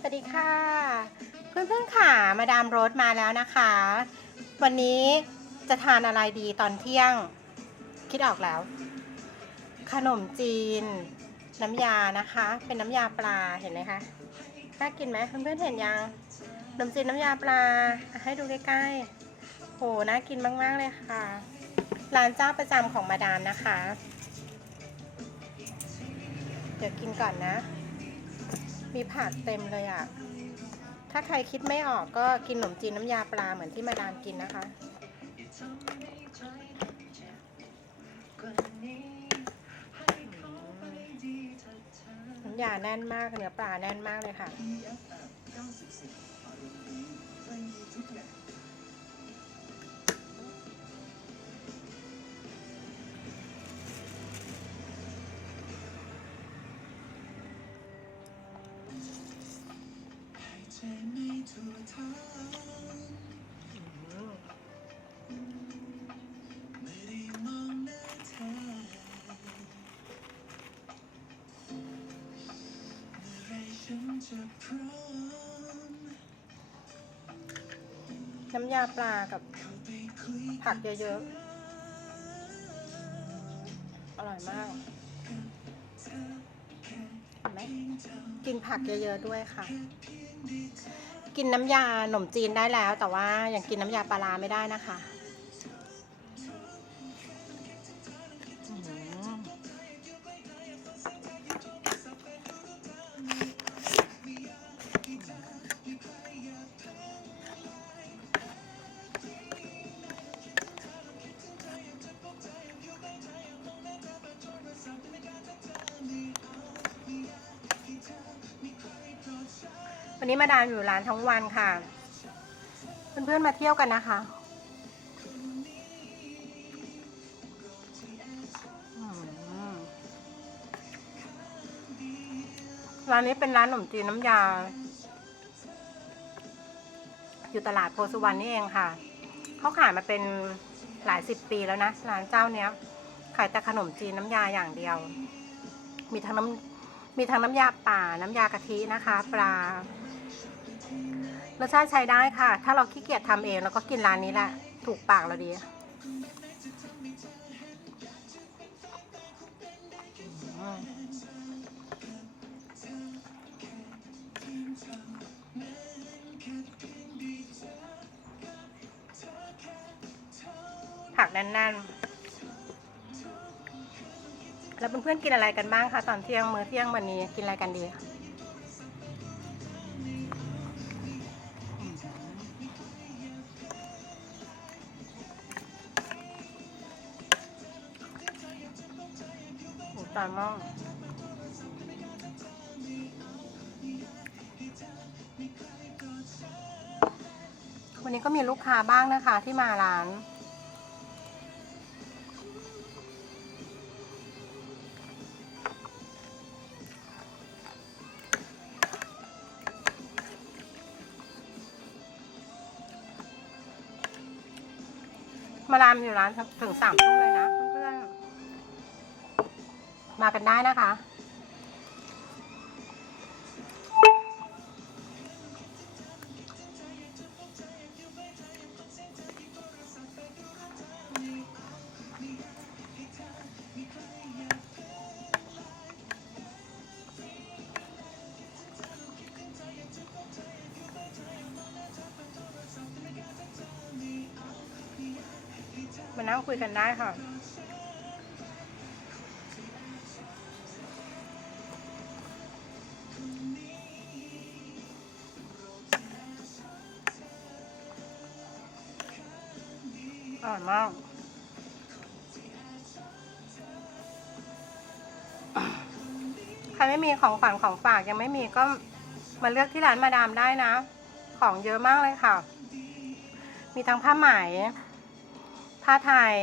สวัสดีค่ะ เพื่อนๆค่ะมาดามโรสมาแล้วนะคะ วันนี้จะทานอะไรดีตอนเที่ยง คิดออกแล้ว ขนมจีน น้ำยานะคะ เป็นน้ำยาปลาเห็นไหมคะน่ากินไหมเพื่อนๆเห็นยังขนมจีนน้ำยาปลาให้ดูใกล้ๆโหน่ากินมากๆเลยค่ะ ร้านเจ้าประจำของมาดามนะคะ เดี๋ยวกินก่อนนะ มีผักเต็มเลยอะ่ะ ถ้าใครคิดไม่ออกก็กินขนมจีนน้ำยาปลาเหมือนที่มาดามกินนะคะ น้ำยาแน่นมากเนื้อปลาแน่นมากเลยค่ะ น้ำยาปลากับผักเยอะๆ อร่อยมาก เห็นไหมกินผักเยอะๆด้วยค่ะ กินน้ำยาหนมจีนได้แล้ว แต่ว่ายังกินน้ำยาปลาไม่ได้นะคะ วันนี้มาดามอยู่ร้านทั้งวันค่ะ เพื่อนๆมาเที่ยวกันนะคะร้านนี้เป็นร้านขนมจีนน้ำยา อยู่ตลาดโพสุวรรณนี่เองค่ะ เขาขายมาเป็นหลายสิบปีแล้วนะ ร้านเจ้าเนี้ย ขายแต่ขนมจีนน้ำยาอย่างเดียว มีทั้งน้ำ มีทั้งน้ำยาป่า น้ำยากะทินะคะ ปลารสชาติใช้ได้ค่ะ ถ้าเราขี้เกียจทำเองเราก็กินร้านนี้แหละ ถูกปากเราดี ผักแน่นๆ แล้วเพื่อนๆกินอะไรกันบ้างคะตอนเที่ยงมื้อเที่ยงวันนี้กินอะไรกันดีหมูตายมากวันนี้ก็มีลูกค้าบ้างนะคะที่มาร้าน มารามอยู่ร้านถึงสามทุ่มเลยนะเพื่อนๆมากันได้นะคะ มานั่งคุยกันได้ค่ะ อร่อยมากใครไม่มีของขวัญของฝากยังไม่มีก็มาเลือกที่ร้านมาดามได้นะ ของเยอะมากเลยค่ะ มีทั้งผ้าไหม ผ้าไทย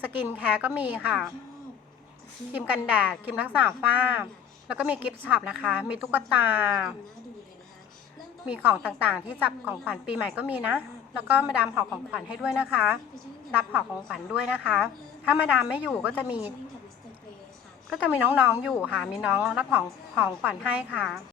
สกินแคร์ก็มีค่ะ ครีมกันแดด ครีมรักษาฝ้า แล้วก็มีกิฟต์ช็อปนะคะ มีตุ๊กตา มีของต่างๆ ที่จับของขวัญปีใหม่ก็มีนะ แล้วก็มาดามห่อของขวัญให้ด้วยนะคะ รับห่อของขวัญด้วยนะคะ ถ้ามาดามไม่อยู่ก็จะมี ก็จะมีน้องๆอยู่ค่ะ มีน้องรับของของขวัญให้ค่ะ